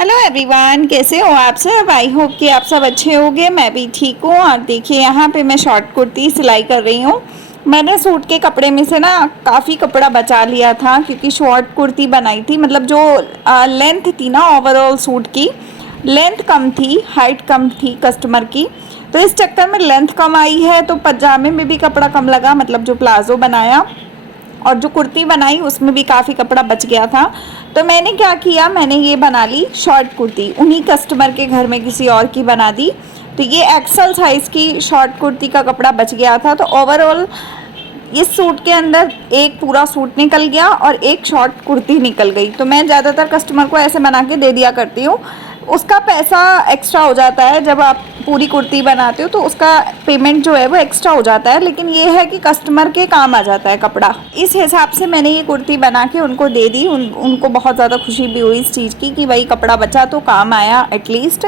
Hello everyone, कैसे हो आप सब। आई होप कि आप सब अच्छे होंगे। मैं भी ठीक हूँ। और देखिए यहाँ पे मैं शॉर्ट कुर्ती सिलाई कर रही हूँ। मैंने सूट के कपड़े में से ना काफ़ी कपड़ा बचा लिया था, क्योंकि शॉर्ट कुर्ती बनाई थी। मतलब जो लेंथ थी ना ओवरऑल सूट की लेंथ कम थी, हाइट कम थी कस्टमर की। तो इस चक्कर में लेंथ कम आई है, तो पजामे में भी कपड़ा कम लगा, मतलब जो प्लाजो बनाया और जो कुर्ती बनाई उसमें भी काफ़ी कपड़ा बच गया था। तो मैंने क्या किया, मैंने ये बना ली शॉर्ट कुर्ती, उन्हीं कस्टमर के घर में किसी और की बना दी। तो ये एक्सल साइज़ की शॉर्ट कुर्ती का कपड़ा बच गया था। तो ओवरऑल इस सूट के अंदर एक पूरा सूट निकल गया और एक शॉर्ट कुर्ती निकल गई। तो मैं ज़्यादातर कस्टमर को ऐसे बना के दे दिया करती हूँ। उसका पैसा एक्स्ट्रा हो जाता है, जब आप पूरी कुर्ती बनाते हो तो उसका पेमेंट जो है वो एक्स्ट्रा हो जाता है, लेकिन ये है कि कस्टमर के काम आ जाता है कपड़ा। इस हिसाब से मैंने ये कुर्ती बना के उनको दे दी। उनको बहुत ज़्यादा खुशी भी हुई इस चीज़ की कि भाई कपड़ा बचा तो काम आया एटलीस्ट।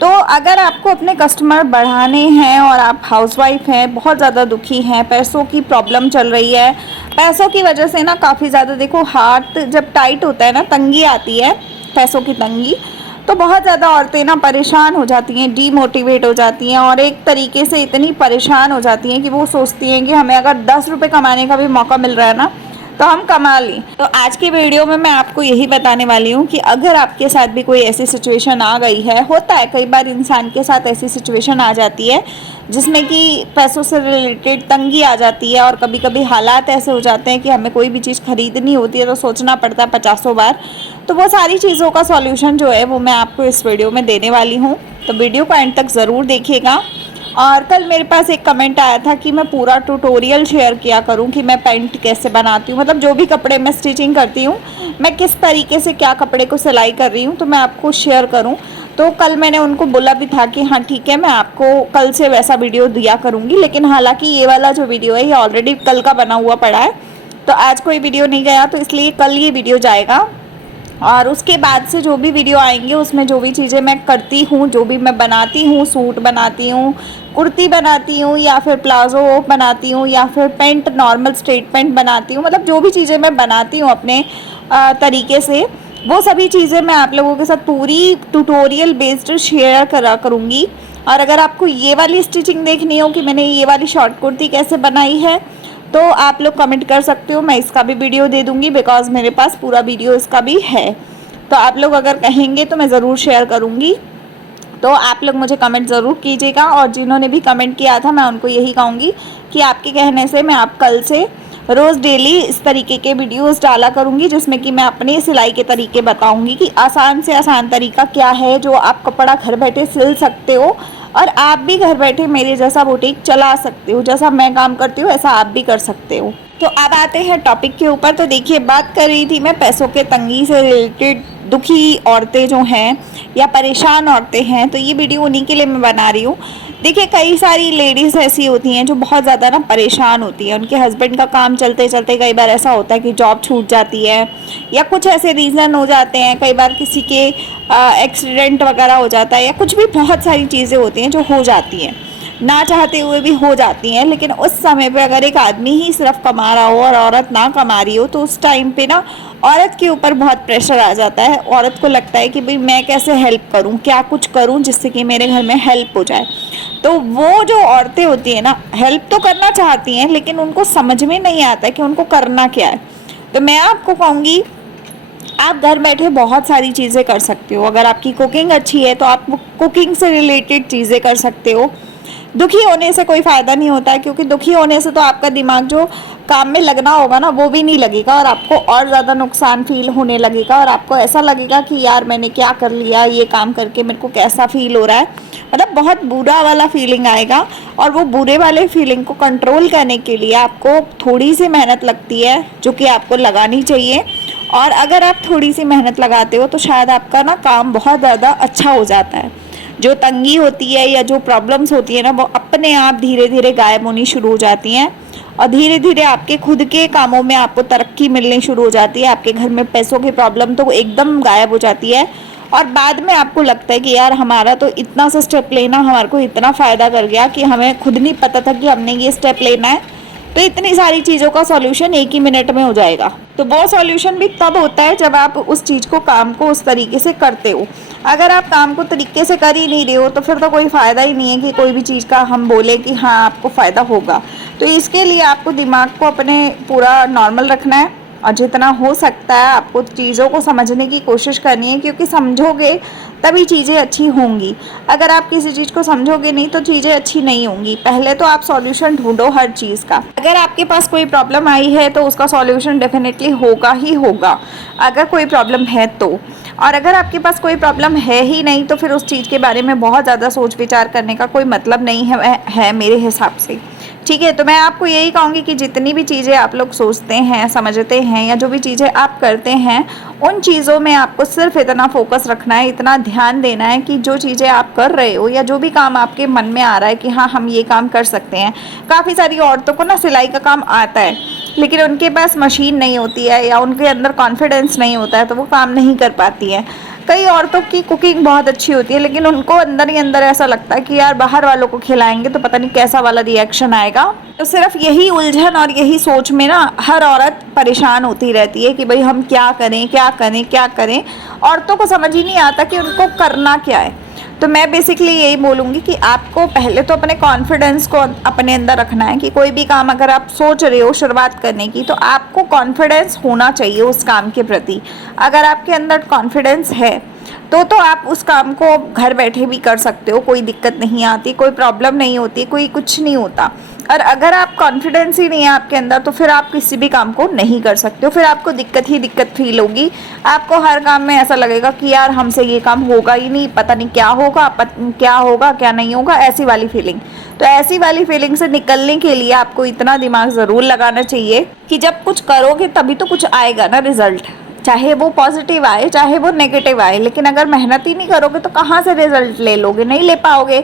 तो अगर आपको अपने कस्टमर बढ़ाने हैं और आप हाउसवाइफ हैं, बहुत ज़्यादा दुखी हैं, पैसों की प्रॉब्लम चल रही है, पैसों की वजह से ना काफ़ी ज़्यादा देखो हाथ जब टाइट होता है ना, तंगी आती है, पैसों की तंगी, तो बहुत ज़्यादा औरतें ना परेशान हो जाती हैं, डीमोटिवेट हो जाती हैं और एक तरीके से इतनी परेशान हो जाती हैं कि वो सोचती हैं कि हमें अगर 10 रुपये कमाने का भी मौका मिल रहा है ना तो हम कमा लें। तो आज की वीडियो में मैं आपको यही बताने वाली हूँ कि अगर आपके साथ भी कोई ऐसी सिचुएशन आ गई है, होता है कई बार इंसान के साथ ऐसी सिचुएशन आ जाती है जिसमें कि पैसों से रिलेटेड तंगी आ जाती है और कभी कभी हालात ऐसे हो जाते हैं कि हमें कोई भी चीज़ खरीदनी होती है तो सोचना पड़ता है 50 बार। तो वो सारी चीज़ों का सॉल्यूशन जो है वो मैं आपको इस वीडियो में देने वाली हूँ। तो वीडियो को एंड तक ज़रूर देखिएगा। और कल मेरे पास एक कमेंट आया था कि मैं पूरा ट्यूटोरियल शेयर किया करूं कि मैं पैंट कैसे बनाती हूं, मतलब जो भी कपड़े मैं स्टिचिंग करती हूं मैं किस तरीके से क्या कपड़े को सिलाई कर रही हूं, तो मैं आपको शेयर करूं। तो कल मैंने उनको बोला भी था कि हाँ ठीक है, मैं आपको कल से वैसा वीडियो दिया करूँगी। लेकिन हालाँकि ये वाला जो वीडियो है ये ऑलरेडी कल का बना हुआ पड़ा है, तो आज कोई वीडियो नहीं गया, तो इसलिए कल ये वीडियो जाएगा। और उसके बाद से जो भी वीडियो आएंगे उसमें जो भी चीज़ें मैं करती हूँ, जो भी मैं बनाती हूँ, सूट बनाती हूँ, कुर्ती बनाती हूँ, या फिर प्लाजो बनाती हूँ, या फिर पेंट नॉर्मल स्ट्रेट पेंट बनाती हूँ, मतलब जो भी चीज़ें मैं बनाती हूँ अपने तरीके से, वो सभी चीज़ें मैं आप लोगों के साथ पूरी ट्यूटोरियल बेस्ड शेयर करूँगी। और अगर आपको ये वाली स्टिचिंग देखनी हो कि मैंने ये वाली शॉर्ट कुर्ती कैसे बनाई है, तो आप लोग कमेंट कर सकते हो, मैं इसका भी वीडियो दे दूँगी, बिकॉज़ मेरे पास पूरा वीडियो इसका भी है। तो आप लोग अगर कहेंगे तो मैं ज़रूर शेयर करूँगी। तो आप लोग मुझे कमेंट ज़रूर कीजिएगा। और जिन्होंने भी कमेंट किया था मैं उनको यही कहूँगी कि आपके कहने से मैं आप कल से रोज़ डेली इस तरीके के वीडियोस डाला करूँगी, जिसमें कि मैं अपने सिलाई के तरीके बताऊँगी कि आसान से आसान तरीका क्या है जो आप कपड़ा घर बैठे सिल सकते हो और आप भी घर बैठे मेरे जैसा बुटीक चला सकते हो। जैसा मैं काम करती हूँ ऐसा आप भी कर सकते हो। तो अब आते हैं टॉपिक के ऊपर। तो देखिए, बात कर रही थी मैं पैसों के तंगी से रिलेटेड। दुखी औरतें जो हैं या परेशान औरतें हैं, तो ये वीडियो उन्हीं के लिए मैं बना रही हूँ। देखिए, कई सारी लेडीज़ ऐसी होती हैं जो बहुत ज़्यादा ना परेशान होती हैं। उनके हस्बैंड का काम चलते चलते कई बार ऐसा होता है कि जॉब छूट जाती है, या कुछ ऐसे रीज़न हो जाते हैं, कई बार किसी के एक्सीडेंट वगैरह हो जाता है, या कुछ भी बहुत सारी चीज़ें होती हैं जो हो जाती हैं, ना चाहते हुए भी हो जाती हैं। लेकिन उस समय पे अगर एक आदमी ही सिर्फ कमा रहा हो और औरत ना कमा रही हो, तो उस टाइम पे ना औरत के ऊपर बहुत प्रेशर आ जाता है। औरत को लगता है कि भाई मैं कैसे हेल्प करूं, क्या कुछ करूं जिससे कि मेरे घर में हेल्प हो जाए। तो वो जो औरतें होती हैं ना, हेल्प तो करना चाहती हैं लेकिन उनको समझ में नहीं आता कि उनको करना क्या है। तो मैं आपको कहूँगी, आप घर बैठे बहुत सारी चीज़ें कर सकते हो। अगर आपकी कुकिंग अच्छी है तो आप कुकिंग से रिलेटेड चीज़ें कर सकते हो। दुखी होने से कोई फ़ायदा नहीं होता है, क्योंकि दुखी होने से तो आपका दिमाग जो काम में लगना होगा ना वो भी नहीं लगेगा, और आपको और ज़्यादा नुकसान फील होने लगेगा, और आपको ऐसा लगेगा कि यार मैंने क्या कर लिया, ये काम करके मेरे को कैसा फील हो रहा है, मतलब बहुत बुरा वाला फीलिंग आएगा। और वो बुरे वाले फीलिंग को कंट्रोल करने के लिए आपको थोड़ी सी मेहनत लगती है, जो कि आपको लगानी चाहिए। और अगर आप थोड़ी सी मेहनत लगाते हो तो शायद आपका ना काम बहुत ज़्यादा अच्छा हो जाता है। जो तंगी होती है या जो प्रॉब्लम्स होती है ना, वो अपने आप धीरे धीरे गायब होनी शुरू हो जाती हैं, और धीरे धीरे आपके खुद के कामों में आपको तरक्की मिलनी शुरू हो जाती है। आपके घर में पैसों की प्रॉब्लम तो एकदम गायब हो जाती है, और बाद में आपको लगता है कि यार हमारा तो इतना सा स्टेप लेना हमारे को इतना फ़ायदा कर गया कि हमें खुद नहीं पता था कि हमने ये स्टेप लेना है। तो इतनी सारी चीज़ों का सॉल्यूशन एक ही मिनट में हो जाएगा। तो वो सॉल्यूशन भी तब होता है जब आप उस चीज़ को, काम को उस तरीके से करते हो। अगर आप काम को तरीके से कर ही नहीं रहे हो तो फिर तो कोई फ़ायदा ही नहीं है कि कोई भी चीज़ का हम बोले कि हाँ आपको फ़ायदा होगा। तो इसके लिए आपको दिमाग को अपने पूरा नॉर्मल रखना है और जितना हो सकता है आपको चीज़ों को समझने की कोशिश करनी है, क्योंकि समझोगे तभी चीज़ें अच्छी होंगी। अगर आप किसी चीज़ को समझोगे नहीं तो चीज़ें अच्छी नहीं होंगी। पहले तो आप सॉल्यूशन ढूंढो हर चीज़ का। अगर आपके पास कोई प्रॉब्लम आई है तो उसका सॉल्यूशन डेफिनेटली होगा ही होगा, अगर कोई प्रॉब्लम है तो। और अगर आपके पास कोई प्रॉब्लम है ही नहीं तो फिर उस चीज़ के बारे में बहुत ज़्यादा सोच विचार करने का कोई मतलब नहीं है मेरे हिसाब से। ठीक है, तो मैं आपको यही कहूँगी कि जितनी भी चीज़ें आप लोग सोचते हैं, समझते हैं, या जो भी चीज़ें आप करते हैं, उन चीज़ों में आपको सिर्फ इतना फोकस रखना है, इतना ध्यान देना है कि जो चीज़ें आप कर रहे हो या जो भी काम आपके मन में आ रहा है कि हाँ हम ये काम कर सकते हैं। काफ़ी सारी औरतों को ना सिलाई का काम आता है लेकिन उनके पास मशीन नहीं होती है या उनके अंदर कॉन्फिडेंस नहीं होता है तो वो काम नहीं कर पाती हैं। कई औरतों की कुकिंग बहुत अच्छी होती है लेकिन उनको अंदर ही अंदर ऐसा लगता है कि यार बाहर वालों को खिलाएंगे तो पता नहीं कैसा वाला रिएक्शन आएगा। तो सिर्फ यही उलझन और यही सोच में ना हर औरत परेशान होती रहती है कि भाई हम क्या करें क्या करें क्या करें। औरतों को समझ ही नहीं आता कि उनको करना क्या है। तो मैं बेसिकली यही बोलूँगी कि आपको पहले तो अपने कॉन्फिडेंस को अपने अंदर रखना है कि कोई भी काम अगर आप सोच रहे हो शुरुआत करने की तो आपको कॉन्फिडेंस होना चाहिए उस काम के प्रति। अगर आपके अंदर कॉन्फिडेंस है तो आप उस काम को घर बैठे भी कर सकते हो, कोई दिक्कत नहीं आती, कोई प्रॉब्लम नहीं होती, कोई कुछ नहीं होता। और अगर आप कॉन्फिडेंस ही नहीं है आपके अंदर तो फिर आप किसी भी काम को नहीं कर सकते हो, फिर आपको दिक्कत ही दिक्कत फील होगी। आपको हर काम में ऐसा लगेगा कि यार हमसे ये काम होगा ही नहीं, पता नहीं क्या होगा, क्या होगा क्या नहीं होगा, ऐसी वाली फीलिंग। तो ऐसी वाली फीलिंग से निकलने के लिए आपको इतना दिमाग ज़रूर लगाना चाहिए कि जब कुछ करोगे तभी तो कुछ आएगा ना रिजल्ट, चाहे वो पॉजिटिव आए चाहे वो नेगेटिव आए। लेकिन अगर मेहनत ही नहीं करोगे तो कहाँ से रिजल्ट ले लोगे, नहीं ले पाओगे।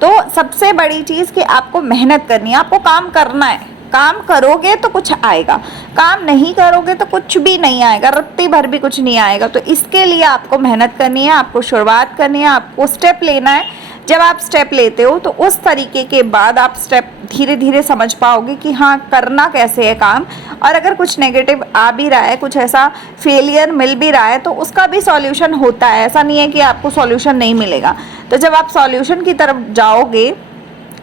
तो सबसे बड़ी चीज़ कि आपको मेहनत करनी है, आपको काम करना है। काम करोगे तो कुछ आएगा, काम नहीं करोगे तो कुछ भी नहीं आएगा, रत्ती भर भी कुछ नहीं आएगा। तो इसके लिए आपको मेहनत करनी है, आपको शुरुआत करनी है, आपको स्टेप लेना है। जब आप स्टेप लेते हो तो उस तरीके के बाद आप स्टेप धीरे धीरे समझ पाओगे कि हाँ करना कैसे है काम। और अगर कुछ नेगेटिव आ भी रहा है, कुछ ऐसा फेलियर मिल भी रहा है तो उसका भी सॉल्यूशन होता है। ऐसा नहीं है कि आपको सॉल्यूशन नहीं मिलेगा। तो जब आप सॉल्यूशन की तरफ जाओगे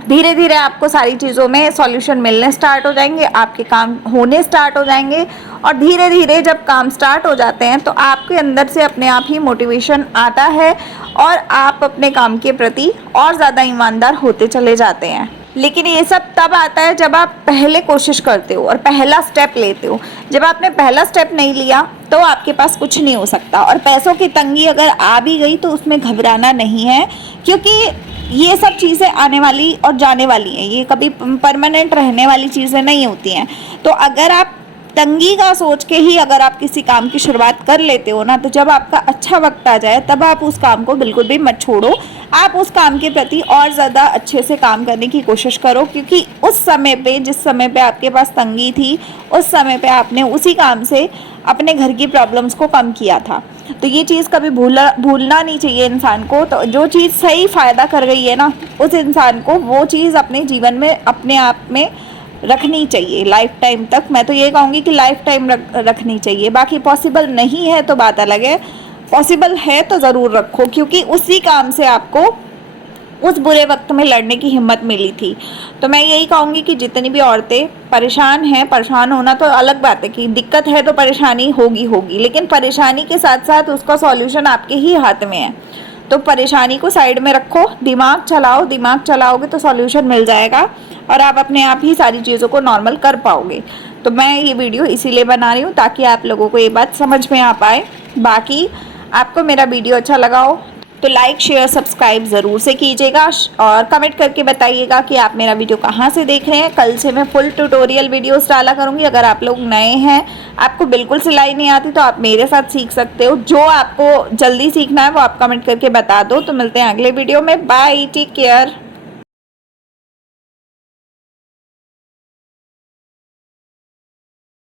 धीरे धीरे आपको सारी चीज़ों में सॉल्यूशन मिलने स्टार्ट हो जाएंगे, आपके काम होने स्टार्ट हो जाएंगे। और धीरे धीरे जब काम स्टार्ट हो जाते हैं तो आपके अंदर से अपने आप ही मोटिवेशन आता है और आप अपने काम के प्रति और ज़्यादा ईमानदार होते चले जाते हैं। लेकिन ये सब तब आता है जब आप पहले कोशिश करते हो और पहला स्टेप लेते हो। जब आपने पहला स्टेप नहीं लिया तो आपके पास कुछ नहीं हो सकता। और पैसों की तंगी अगर आ भी गई तो उसमें घबराना नहीं है, क्योंकि ये सब चीज़ें आने वाली और जाने वाली हैं, ये कभी परमानेंट रहने वाली चीज़ें नहीं होती हैं। तो अगर आप तंगी का सोच के ही अगर आप किसी काम की शुरुआत कर लेते हो ना, तो जब आपका अच्छा वक्त आ जाए तब आप उस काम को बिल्कुल भी मत छोड़ो। आप उस काम के प्रति और ज़्यादा अच्छे से काम करने की कोशिश करो, क्योंकि उस समय पे जिस समय पे आपके पास तंगी थी उस समय पे आपने उसी काम से अपने घर की प्रॉब्लम्स को कम किया था। तो ये चीज़ कभी भूलना नहीं चाहिए इंसान को। तो जो चीज़ सही फ़ायदा कर गई है ना, उस इंसान को वो चीज़ अपने जीवन में अपने आप में रखनी चाहिए लाइफ टाइम तक। मैं तो ये कहूँगी कि लाइफ टाइम रखनी चाहिए। बाकी पॉसिबल नहीं है तो बात अलग है, पॉसिबल है तो ज़रूर रखो, क्योंकि उसी काम से आपको उस बुरे वक्त में लड़ने की हिम्मत मिली थी। तो मैं यही कहूँगी कि जितनी भी औरतें परेशान हैं, परेशान होना तो अलग बात है कि दिक्कत है तो परेशानी होगी, लेकिन परेशानी के साथ साथ उसका सॉल्यूशन आपके ही हाथ में है। तो परेशानी को साइड में रखो, दिमाग चलाओ, दिमाग चलाओगे तो सॉल्यूशन मिल जाएगा और आप अपने आप ही सारी चीज़ों को नॉर्मल कर पाओगे। तो मैं ये वीडियो इसीलिए बना रही हूँ ताकि आप लोगों को ये बात समझ में आ पाए। बाकी आपको मेरा वीडियो अच्छा लगा हो तो लाइक शेयर सब्सक्राइब ज़रूर से कीजिएगा और कमेंट करके बताइएगा कि आप मेरा वीडियो कहाँ से देख रहे हैं। कल से मैं फुल ट्यूटोरियल वीडियोस डाला करूँगी। अगर आप लोग नए हैं, आपको बिल्कुल सिलाई नहीं आती, तो आप मेरे साथ सीख सकते हो। जो आपको जल्दी सीखना है वो आप कमेंट करके बता दो। तो मिलते हैं अगले वीडियो में। Bye, take care.